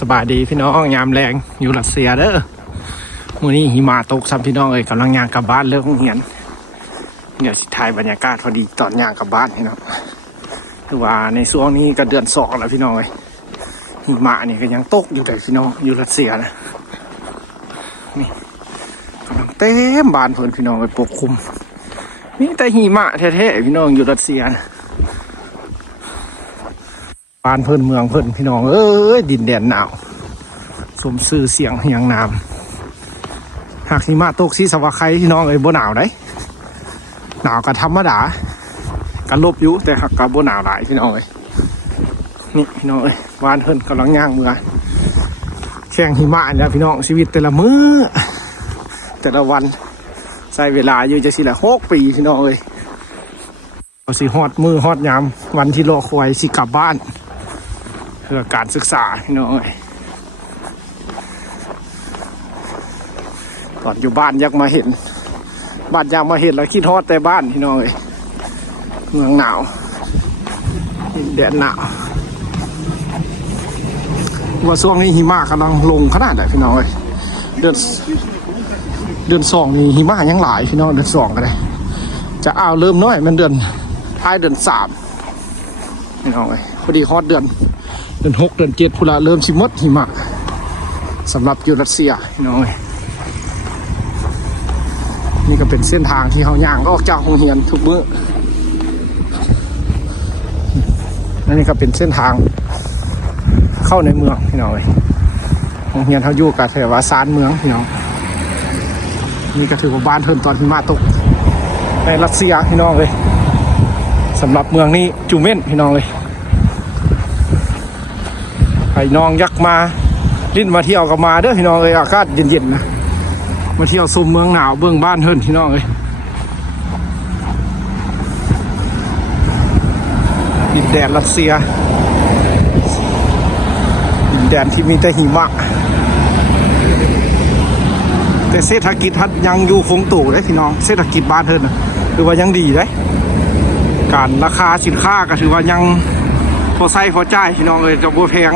สบายดีพี่น้องยามแรงอยู่รัสเซียเด้อมื้อนี้หิมะตกซ้ำพี่น้องเอ้ยกำลังย่างกลับบ้านเลิกโรงเรียนเดี๋ยวสิถ่ายบรรยากาศพอดีตอนย่างกลับบ้านพี่น้องคือว่าในช่วงนี้ก็เดือน2แล้วพี่น้องเอ้ยหิมะนี่ก็ยังตกอยู่แต่พี่น้องอยู่รัสเซียนะนี่กำลังเต็มบ้านเพิ่นพี่น้องไปปกคลุมนี่แต่หิมะแท้ๆพี่น้องอยู่รัสเซียนะบ้านเพิ่นเมืองเพิ่นพี่น้องเอ้ยดินแดนหนาวสมซื่อเสียงเฮียงนามหากหิมะตกสีสวะไข่พี่น้องเอ้ยบ่หนาวได้หนาวก็ธรรมดาก็ลบอยู่แต่หักก็บ่หนาวหลายพี่น้องเอ้ยนี่พี่น้องเอ้ยบ้านเพิ่นกำลังย่างเมืองแข่งหิมะแล้วพี่น้องชีวิตแต่ละมื้อแต่ละวันใช้เวลาอยู่จะสิละ6 ปีพี่น้องเอ้ยเอาสิฮอดมื้อฮอดยามวันที่รอคอยสิกลับบ้านเพื่อการศึกษาพี่น้องเอ้ยตอนอยู่บ้านอยากมาเห็นบ้านอยากมาเห็นแล้วคิดฮอดแต่บ้านพี่น้องเอ้ยเมืองหนาวแดดหนาวว่าช่วงนี้หิมะกำลังลงขนาดไหนพี่น้องเอ้ยเดือน2นี่หิมะยังหลายพี่น้องเดือน2ก็ได้จะเริ่มน้อยมันเดือนท้ายเดือน3พี่น้องเอ้ยพอดีฮอดเดือน6เดือน7พุ่นละเริ่มสิหมดหิมะสำหรับอยู่รัสเซียพี่น้องเอ้ยนี่ก็เป็นเส้นทางที่เขาย่างออกจากโรงเรียนทุกมื้อนี่ก็เป็นเส้นทางเข้าในเมืองพี่น้องเอ้ยโรงเรียนเขาอยู่กับแถวซานเมืองพี่น้องนี่ก็ถือว่าบ้านเพิ่นตอนหิมะตกในรัสเซียพี่น้องเลยสำหรับเมืองนี้จูเม่นพี่น้องเลยไอ้น้องยักมาลิ้นมาเที่ยวกับมาเด้อพี่น้องเลยอากาศเย็นๆนะมาเที่ยวชมเมืองหนาวเบื้องบ้านเพิ่นพี่น้องเลยดินแดนรัสเซียดินแดนที่มีแต่หิมะแต่เศรษฐกิจยังอยู่คงตู่เลยพี่น้องเศรษฐกิจบ้านเพิ่นถือว่ายังดีเลยการราคาสินค้าก็ถือว่ายังพอใช้พอจ่ายพี่น้องเลยจะบ่แพง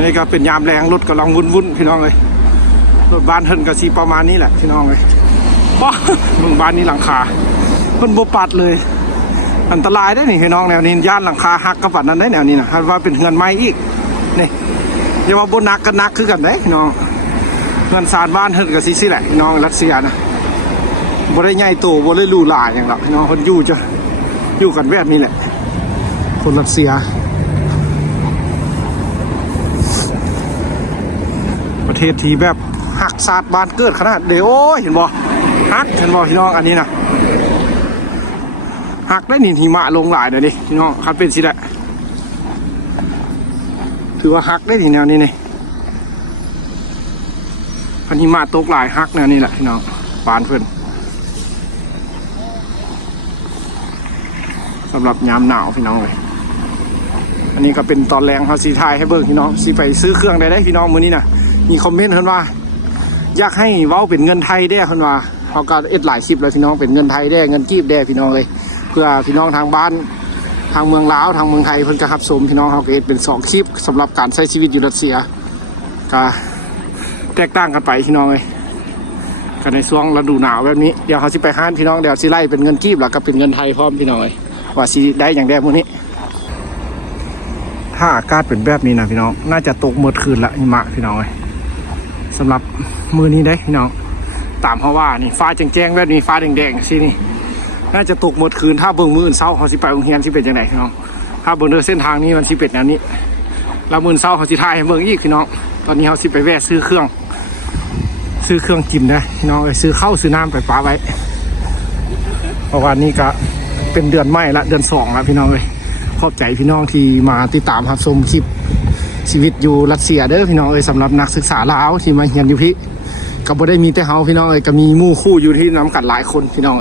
นี่ก็เป็นยามแรงรถกำลังวุ่นพี่น้องเลยรถบ้านเพิ่นก็สิประมาณนี้แหละพี่น้องเลยว้าเมืองบ้านนี้หลังคาเพิ่นบ่ปัดเลยอันตรายได้นี่พี่น้องแนวนี้ย่านหลังคาหักกับปัดนั้นได้แนวนี้นะว่าเป็นเฮือนไม้อีกนี่อย่าว่าบ่นักกันนักคือกันเด้พี่น้องเฮือนซานบ้านเพิ่นก็สิแหละพี่น้องรัสเซียนะบ่ได้ใหญ่โตบ่ได้หรูหราอย่างหรอกพี่น้องเพิ่นอยู่กันแบบนี้แหละคนรัสเซียประเทศที่แบบหักศาสตร์บ้านเกิดขนาดเดียวเห็นบ่หักเห็นบ่พี่น้องอันนี้นะหักได้นี่หิมะลงหลายเดี๋ยวนี้พี่น้องคันเป็นสิแหละถือว่าหักได้ทีแนวนี้นี่พันหิมะตกหลายหักแนวนี้แหละพี่น้องบ้านเพิ่นสำหรับยามหนาวพี่น้องเลยอันนี้ก็เป็นตอนแรงเขาสีไทยให้เบิกพี่น้องสีไปซื้อเครื่องได้พี่น้องมื้อนี้นะมีคอมเมนต์เพิ่นว่าอยากให้เว้าเป็นเงินไทยได้เพิ่นว่าเขาก็เอ็ดหลายคลิปแล้วพี่น้องเป็นเงินไทยได้เงินกีบได้พี่น้องเลยเพื่อพี่น้องทางบ้านทางเมืองลาวทางเมืองไทยเพิ่นก็รับชมพี่น้องเขาก็เอ็ดเป็น2คลิปสำหรับการใช้ชีวิตอยู่รัสเซียก็แตกต่างกันไปพี่น้องเลยกันในช่วงฤดูหนาวแบบนี้เดี๋ยวเขาสิไปห้านพี่น้องเดี๋ยวสิไล่เป็นเงินกีบแล้วก็เป็นเงินไทยพร้อมพี่น้องเลยว่าสิได้อย่างแรกมื้อนี้ถ้าอากาศเป็นแบบนี้นะพี่น้องน่าจะตกหมดคืนละหิมะพี่น้องเลยสำหรับมื้อนี้ได้พี่น้องตามเขาว่านี่ฟ้าแจ้งๆแบบนี้ฟ้าแดงๆสินี่น่าจะตกหมดคืนถ้าเบิ่งมื้ออื่นเช้าเขาสิไปโรงเรียนสิเป็นจังได๋พี่น้องถ้าเบิ่งเส้นทางนี้มันสิเป็นแบบนี้แล้วมื้อเช้าเขาสิถ่ายให้เบิ่งอีกพี่น้องตอนนี้เขาสิไปแวะซื้อเครื่องกินนะพี่น้องซื้อข้าวซื้อน้ำไปป้าไว้เพราะว่านี่ก็เป็นเดือนใหม่ละเดือน2แล้วพี่น้องเลยขอบใจพี่น้องที่มาติดตามรับชมคลิปชีวิตอยู่รัสเซียเด้อพี่น้องสำหรับนักศึกษาลาวที่มาเรียนอยู่พี่ก็บ่ได้มีแต่เฮาพี่น้องก็มีหมู่คู่อยู่ที่น้ำกันหลายคนพี่น้อง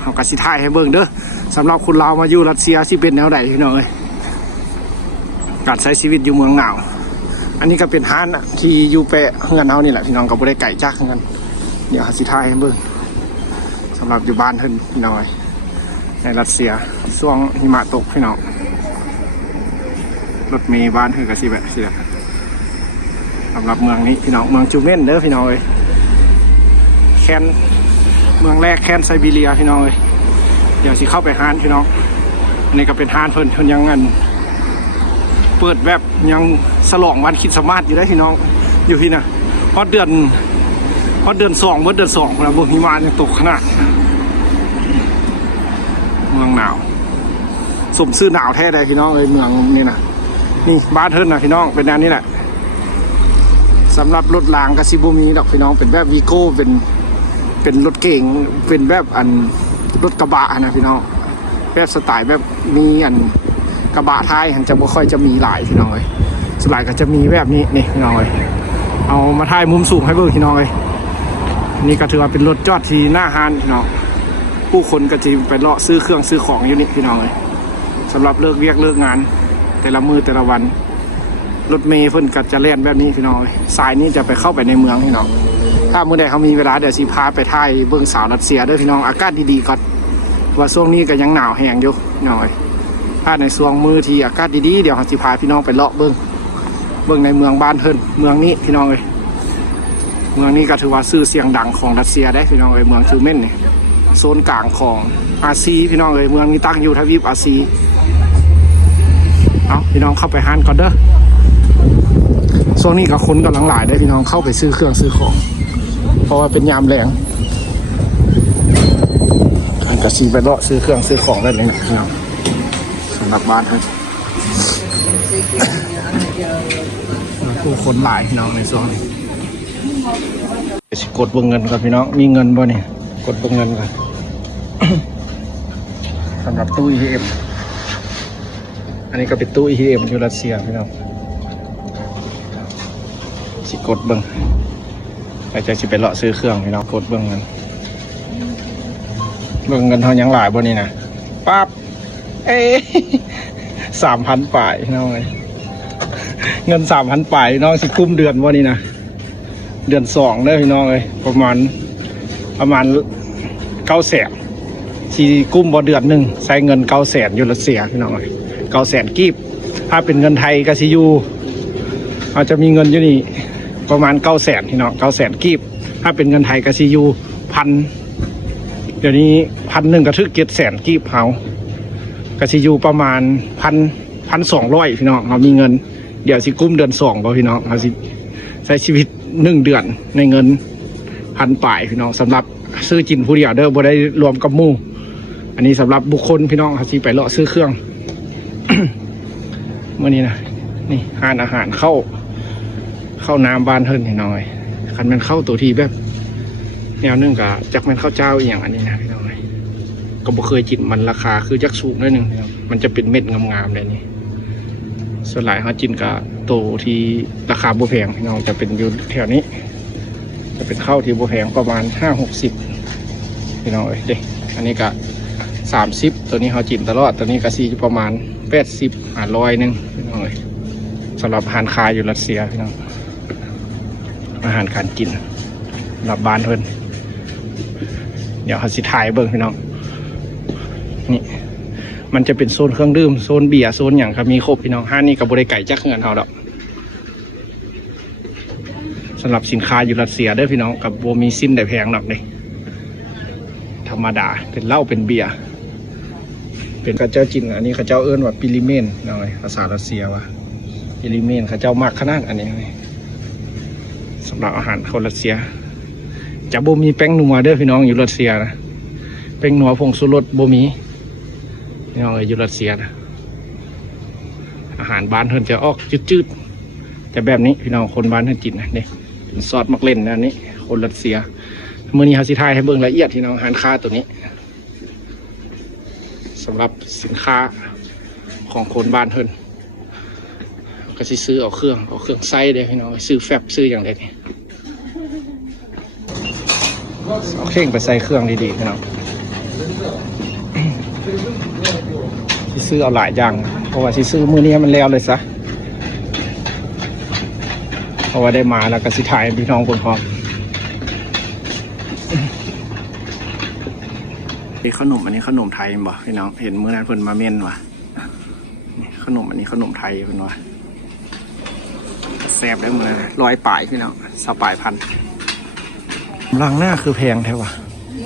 เฮาก็สิถ่ายให้เบิ่งเด้อสำหรับคนลาวมาอยู่รัสเซียสิเป็นแนวใดพี่น้องการใช้ชีวิตอยู่เมืองหนาวอันนี้ก็เป็นห้านที่อยู่แปะเฮือนเฮานี่แหละพี่น้องก็บ่ได้ไกลจากกันเดี๋ยวสิถ่ายให้เบิ่งสำหรับอยู่บ้านเพิ่นพี่น้องในรัสเซียช่วงหิมะตกพี่น้อง รถเมล์บ้านเพิ่นก็สิแบบสิสำหรับเมืองนี้พี่น้องเมืองจูเมนเด้อพี่น้องเอ้ยแคนเมืองแรกแคนไซบีเรียพี่น้องเอ้ยเดี๋ยวสิเข้าไปฮานพี่น้องอันนี้ก็เป็นฮานเพิ่นยังเปิดแบบยังฉลองวันคริสต์มาสอยู่ได้พี่น้องอยู่ที่น่ะเพราะเดือน2เมื่อเดือน2แล้วพวกหิมะยังตกขนาดเมืองหนาวสมซื่อหนาวแท้เลยพี่น้องเอ้ยเมืองนี่นะนี่บ้านเทิร์นนะพี่น้องเป็นอันนี้แหละสำหรับรถรางกาซิบูมีดอกพี่น้องเป็นแบบวีโก้เป็นรถเก่งเป็นแบบรถกระบะนะพี่น้องแบบสไตล์แบบมีกระบะท้ายจะไม่ค่อยจะมีหลายพี่น้องเลยสไตล์ก็จะมีแบบนี้นี่พี่น้องเลยเอามาถ่ายมุมสูงให้เบิ่งพี่น้องเลยนี่ก็ถือว่าเป็นรถจอดที่หน้าห้างพี่น้องผู้คนก็จะไปเลาะซื้อเครื่องซื้อของอยู่นี่พี่น้องเลยสำหรับเลิกเรียกเลิกงานแต่ละมือแต่ละวันรถเมย์เพิ่นก็จะเล่นแบบนี้พี่น้องสายนี้จะไปเข้าไปในเมืองพี่น้องถ้าเมื่อใดเขามีเวลาเดี๋ยวสิพาไปถ่ายเบื้องสาวรัสเซียด้วยพี่น้องอากาศดีๆก่อนว่าช่วงนี้ก็ยังหนาวแห้งอยู่หน่อยถ้าในช่วงมือที่อากาศดีๆเดี๋ยวเขาสิพาพี่น้องไปเลาะเบื้องในเมืองบ้านเพิ่นเมืองนี้พี่น้องเลยเมืองนี้ก็ถือว่าชื่อเสียงดังของรัสเซียได้พี่น้องเลยเมืองทูเมนเนี่ยโซนกลางของอาซีพี่น้องเลยเมืองนี้ตั้งอยู่ทวีปอาซีเอาพี่น้องเข้าไปฮันก่อนเด้อช่วงนี้ก็คนกำลังหลายได้พี่น้องเข้าไปซื้อเครื่องซื้อของเพราะว่าเป็นยามแรงอันกระซีไปเลาะซื้อเครื่องซื้อของได้เลยพี่น้องสำหรับบ้านครับผู้คนหลายพี่น้องในช่วงนี้กดเบิ่งเงินก่อนพี่น้องมีเงินบ่เนี่ยกดเบิ่งเงินก่อน สำหรับตู้ ATM อันนี้ก็เป็นตู้ ATM อยู่รัสเซียพี่น้องสิกดเบิ่งไปจะสิไปเลาะซื้อเครื่องพี่น้องกดเบิ่งเงินเท่ายังหลายบ่นี่นะปั๊บ3,000 ป่ายพี่น้องเลยเงิน 3,000 ป่ายพี่น้องสิคุ้มเดือนบ่นี่นะเดือน2เด้อพี่น้องเลยประมาณ900,000สีกุ้มบ่เดือนหนึ่งใช้เงิน900,000อยู่รัสเซียพี่น้องเลย900,000กีบถ้าเป็นเงินไทยก็สิอยู่อาจจะมีเงินอยู่นี่ประมาณ900,000พี่น้อง900,000กีบถ้าเป็นเงินไทยก็สิอยู่1,000เดี๋ยวนี้1,000ก็ถึง700,000กีบเฮาก็สิอยู่ประมาณ1,200พี่น้องเรามีเงินเดี๋ยวสิกุ้มเดือน2บ่พี่น้องเราสิใช้ชีวิต1เดือนในเงิน1,000 ป่ายพี่น้องสำหรับซื้อจินผู้เดียวเด้อบ่ได้รวมกับหมู่อันนี้สำหรับบุคคลพี่น้องเขาสิไปเลาะซื้อเครื่อง เมื่อนี้นะนี่หานอาหารเข้าน้ำบ้านเฮิร์นหน่อยคันมันเข้าตัวทีแบบแนวนึงกับจักมันข้าวเจ้าอย่างอันนี้นะพี่น้องก็บ่เคยกินมันราคาคือจักสูงนิดนึงมันจะเป็นเม็ดงามๆเลยนี่ส่วนหลายเขาจินกับโตที่ราคาบ่แพงพี่น้องจะเป็นอยู่แถวนี้จะเป็นข้าวที่บ่แพงประมาณ5-60พี่น้องเด็กอันนี้ก็30ตัวนี้เขาจินตลอดตัวนี้ก็ซีประมาณ80-100นึงพี่น้องสำหรับอาหารคายอยู่รัสเซียพี่น้องอาหารการกินสำหรับบ้านเพิ่นเดี๋ยวเขาสิถ่ายเบิ่งพี่น้องนี่มันจะเป็นโซนเครื่องดื่มโซนเบียร์โซนอย่างครับมีครบพี่น้องห้างนี้กับบริไก่จักเงินเขาดอกสำหรับสินค้าอยู่รัสเซียเด้อพี่น้องกับโบมีสิ้นแต่แพงดอกเลยธรรมดาเป็นเหล้าเป็นเบียร์เป็นข้าเจ้าจินอันนี้ข้าเจ้าเอิ้นว่าปิลิเมนหน่อยภาษารัสเซียว่าปิลิเมนข้าเจ้ามากขนาดอันนี้สำหรับอาหารคนรัสเซียจะโบมีแป้งนัวเด้อพี่น้องอยู่รัสเซียนะแป้งนัวผงชูรสโบมีพี่น้องอยู่รัสเซียนะอาหารบ้านเพิ่นจะออกจืดๆแต่แบบนี้พี่น้องคนบ้านเพิ่นกินนะนี่เป็นซอสมักเล่นนะนี่คนรัสเซียมื้อนี้เฮาสิถ่ายให้เบิ่งละเอียดพี่น้องอาหารค้าตัวนี้สำหรับสินค้าของคนบ้านเพิ่นก็สิซื้อเอาเครื่องไส้เด้พี่น้องซื้อแฟบซื้ออย่างใดนี่เอาเข่งไปใส่เครื่องดีๆพี่น้องที่ซื้อเอาหลายอย่างเพราะว่าที่ซื้อมือนี้มันแล้วเลยซะเพราะว่าได้มาแล้วก็สิถ่ายพี่น้องคนพร้อมขนมอันนี้ขนมไทยบ่พี่น้องเห็นมื้อนั้นเพิ่นมาเม่นว่ะข นมอันนี้ขนมไทยเป็นว่าแซ่บได้มือ100 ป่ายพี่น้อง20 ป่ายพันลังหน้าคือแพงแท้วะ400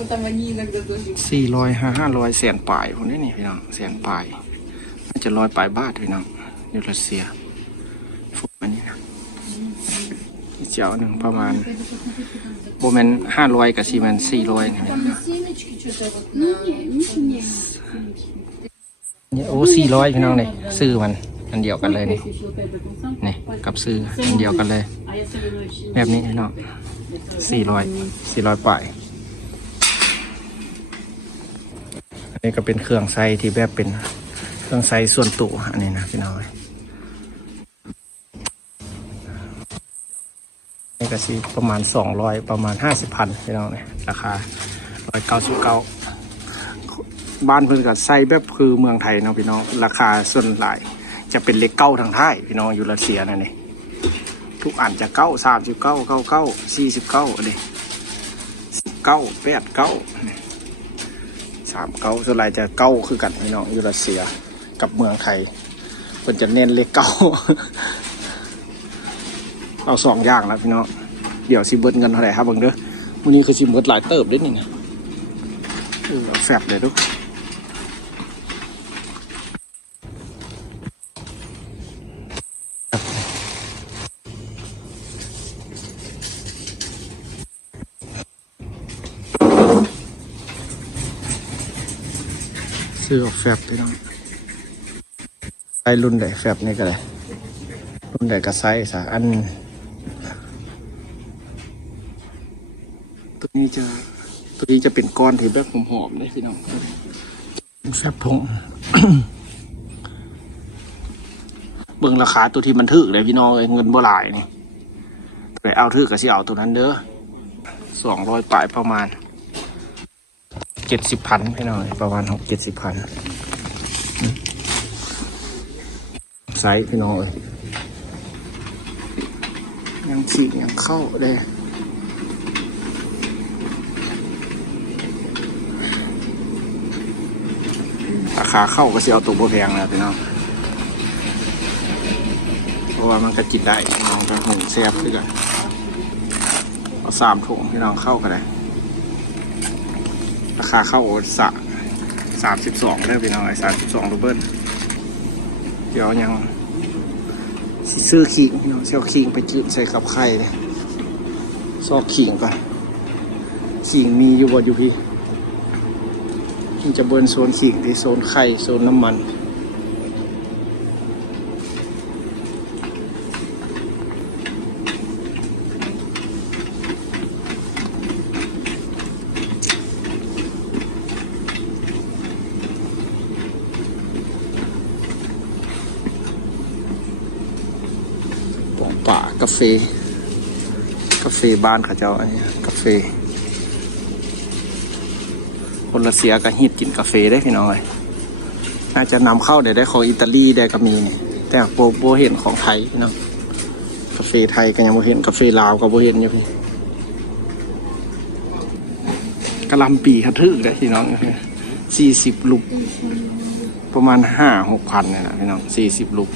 500 100,000 ป่ายคนนี้นี่พี่น้อง100,000 ป่ายน่าจะ100 ป่ายบาทพี่น้องอยู่รัสเซียฟุกอันนี้นะเจ้าหนึ่งประมาณโบแมน500กับซีแมน400เนี่ยโอ้400พี่น้องเลยซื้อมันอันเดียวกันเลยนี่กับซื้ออันเดียวกันเลยแบบนี้พี่น้อง400 ป่ายอันนี้ก็เป็นเครื่องใส่ที่แบบเป็นเครื่องใส่ส่วนตัวอันนี้นะพี่น้องนี่ก็สิประมาณ200ประมาณ50,000พี่น้องเนี่ยราคา199บ้านเพิ่นก็ใส่แบบคือเมืองไทยเนาะพี่น้องราคาส่วนหลายจะเป็นเลข9ทางท้ายพี่น้องอยู่รัสเซียนั่นนี่ทุกอันจะ9 39 99 49นี่9 8 9 39ส่วนหลายจะ9คือกันพี่น้องอยู่รัสเซียกับเมืองไทยเพิ่นจะเน้นเลข9เอา2อย่างแล้วพี่น้องเดี๋ยวสิเบิดเงินเท่าไหร่ครับเบิ่งเด้อมื้อนี้คือสิเบิดหลายเติบเด้อนี่นะแซ่บเลยทุกซื้อแฟบพี่น้องไซรุ่นใดแฟบนี่ก็ได้รุ่นใดก็ไซส์อันตัวนี้จะเป็นก้อนที่แบบหอมๆเลยพี่น้องแฟบทง เบิ่งราคาตัวที่มันถึกเลยพี่น้องเลยเงินบ่หลายนี่แต่เอาถึกก็สิเอาตัวนั้นเด้อ200 ป่ายประมาณ70,000พี่น้องประมาณ60-70,000ไซส์พี่น้องเลยยังฉีกยังเข้าเลยราคาเข้าก็สิเอาตัวบ่แพงนะพี่น้องเพราะว่ามันก็กินได้พี่น้องก็หุงแซ่บคือกันเอา3 ถุงพี่น้องเข้าก็ได้ราคาเข้า32ได้พี่น้อง32 รูเบิลเดี๋ยวยังซื้อขิงพี่น้องเชี่ยวขิงไปจิ้มใส่กับไข่เลยซอกขิงก่อนขิงมีอยู่บ่อยู่พี่มันจะเบิร์นโซนขิงที่โซนไข่โซนน้ำมันป่ากาแฟบ้านเขาเจ้าอันนี้กาแฟคนรัสเซียก็ฮิตกินกาแฟได้พี่น้องเลยน่าจะนำเข้าได้ของอิตาลีได้ก็มีนี่แต่โบเห็นของไทยพี่น้องกาแฟไทยก็ยังโบเห็นกาแฟลาวก็โบเห็นอยู่พี่กะหล่ำปีกระทึกเลยพี่น้อง40 ลูกประมาณ5-6 พันนี่นะพี่น้อง40 ลูก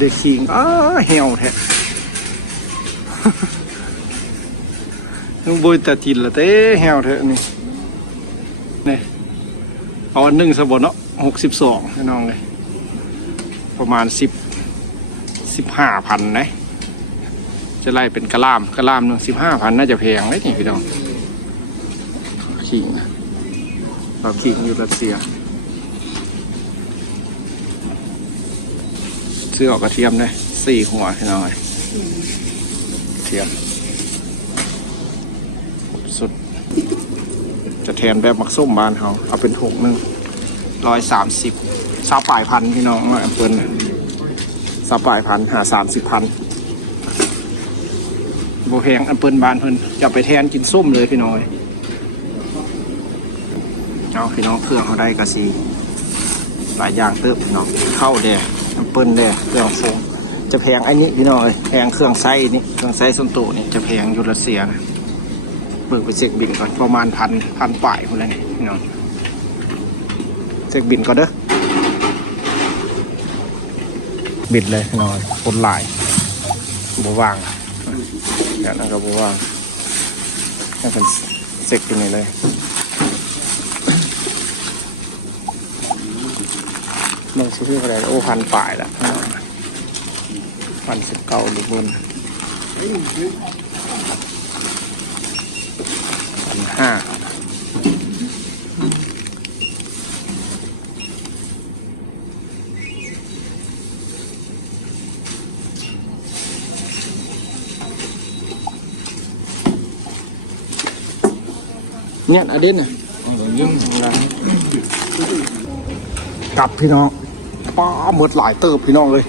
เด็กขิงเหี่ยวแท้นุ่งบุยแต่จินละเต้เหี่ยวแท้นี่เอาอัน1สบเนาะ62พี่น้องเลยประมาณ15,000นะจะไล่เป็นกะลามนึง15,000น่าจะแพงเลยนี่พี่น้องขิงเราขิงอยู่รัสเซียซื้อออกกระเทียมเลย4 หัวพี่น้องเลยกระเทียมสุดจะแทนแบบมักส้มบ้านเขาเอาเป็นถุงนึง130 20 ป่ายพันพี่น้องมาเปิ้ล20 ป่ายพันหา30,000โบแพงอันเปิ้ลบ้านเพิ่นจะไปแทนกินส้มเลยพี่น้องเอาพี่น้องเครื่องเขาได้กระซีหลายอย่างเติบพี่น้องเข้าแดงเปิ้ลเลยเครื่องโฟมจะแพงไอ้นี้พี่น้องเลยแพงเครื่องไส้นี่เครื่องไส้ส้นโตนี่จะแพงอยู่รัสเซียนะเปิดไปเช็คบินก่อนประมาณพันป่ายคนละนี่พี่น้อง ช็คบินก่อนเด้อบิดเลยนอนคนหลายบัวว่างอย่างนั้นก็บัวว่างให้เป็นเช็คอยู่นี่เลยเมื่อซื้ออะไรโอ้1,000 ป่ายละ1,019หรือบน1,500เนี่ยอเด่นน่ะกลับพี่น้องป้าหมดหลายเติบพี่น้องเลย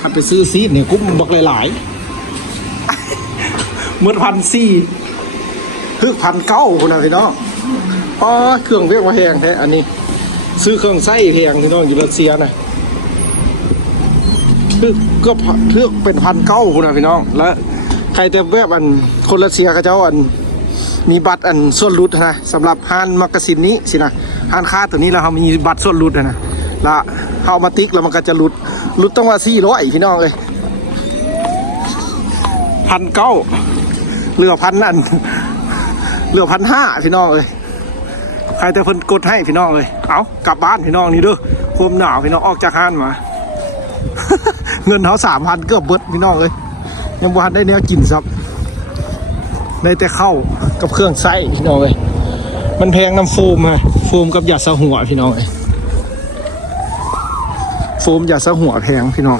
ถ้าไปซื้อซีดเนี่ยกุ้มบักหลายๆหมด1,400คือ1,900คนนะพี่น้องป้าเครื่องเรียกว่าแพงแท้อันนี้ซื้อเครื่องไส้แพงพี่น้องอยู่รัสเซียนะคือก็เทือกเป็น1,900คนนะพี่น้องแล้วใครแต่แบบอันคนรัสเซียเขาเจ้าอันมีบัตรอันส่วนลดนะสำหรับห้านมักกะซินนี้สินะห้านค้าตัวนี้เราเขามีบัตรส่วนลดนะแล้วเขามาติ๊กแล้วมันก็จะลดต้องว่า400พี่น้องเลย1,900เหลือ1,000นั่นเหลือ1,500พี่น้องเลยใครแต่เพิ่นกดให้พี่น้องเลยเอากลับบ้านพี่น้องนี่เด้อความหนาวพี่น้องออกจากห้านมา เงินเขา3,000เกือบเบิดพี่น้องเลยยังบ่ทันได้เนื้อกินซับได้แต่เข้ากับเครื่องไส้พี่น้องเลยมันแพงน้ำโฟมฮะโฟมกับยาสะหัวพี่น้องเลยโฟมยาสะหัวแพงพี่น้อง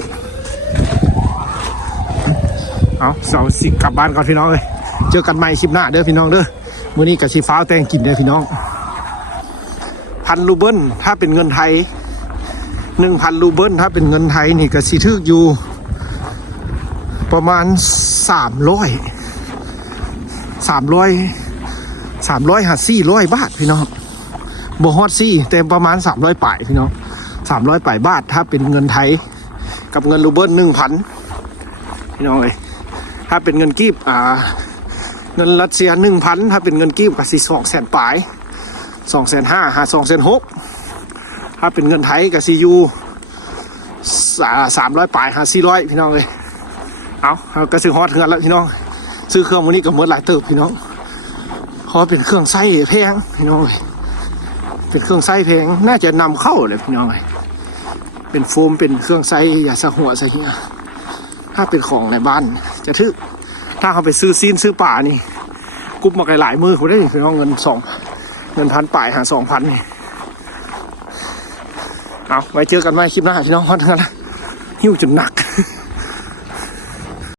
เอาเสาร์สิกลับบ้านก่อนพี่น้องเลยเจอกันใหม่คลิปหน้าเด้อพี่น้องเด้อมื้อนี้กับสีฟ้าแตงกินเด้อพี่น้อง1,000 รูเบิลถ้าเป็นเงินไทย 1,000 รูเบิลถ้าเป็นเงินไทยนี่ก็สิถึกอยู่ประมาณ300-400 บาทพี่น้องบ่ฮอดซี่แต่ประมาณ300ป่ายพี่น้อง300ป่ายบาทถ้าเป็นเงินไทยกับเงินรูเบิล 1,000 พี่น้องเอ้ยถ้าเป็นเงินกีบเงินรัสเซีย 1,000 ถ้าเป็นเงินกีบก็สิ200,000ป่าย250,000 260,000ถ้าเป็นเงินไทยก็สิอยู่300ป่าย400พี่น้องเอ้ยเอาก็ซื้อฮอดเฮือนแล้วพี่น้องซื้อเครื่องวันนี้ก็หมดหลายเติบพี่น้องเพราะเป็นเครื่องไส้แพงพี่น้องเลยเป็นเครื่องไส้แพงน่าจะนำเข้าเลยพี่น้องเลยเป็นโฟมเป็นเครื่องไส้ยาสะหัวใส่เงี้ยถ้าเป็นของในบ้านจะทึกถ้าเขาไปซื้อซีนซื้อป่านี่กุ๊บมาหลายมือเขาได้พี่น้องเงิน1,000ป่ายหา 2,000นี่เอาไว้เจอกันใหม่คลิปหน้าพี่น้องฮอดกันละหิ้วจนหนัก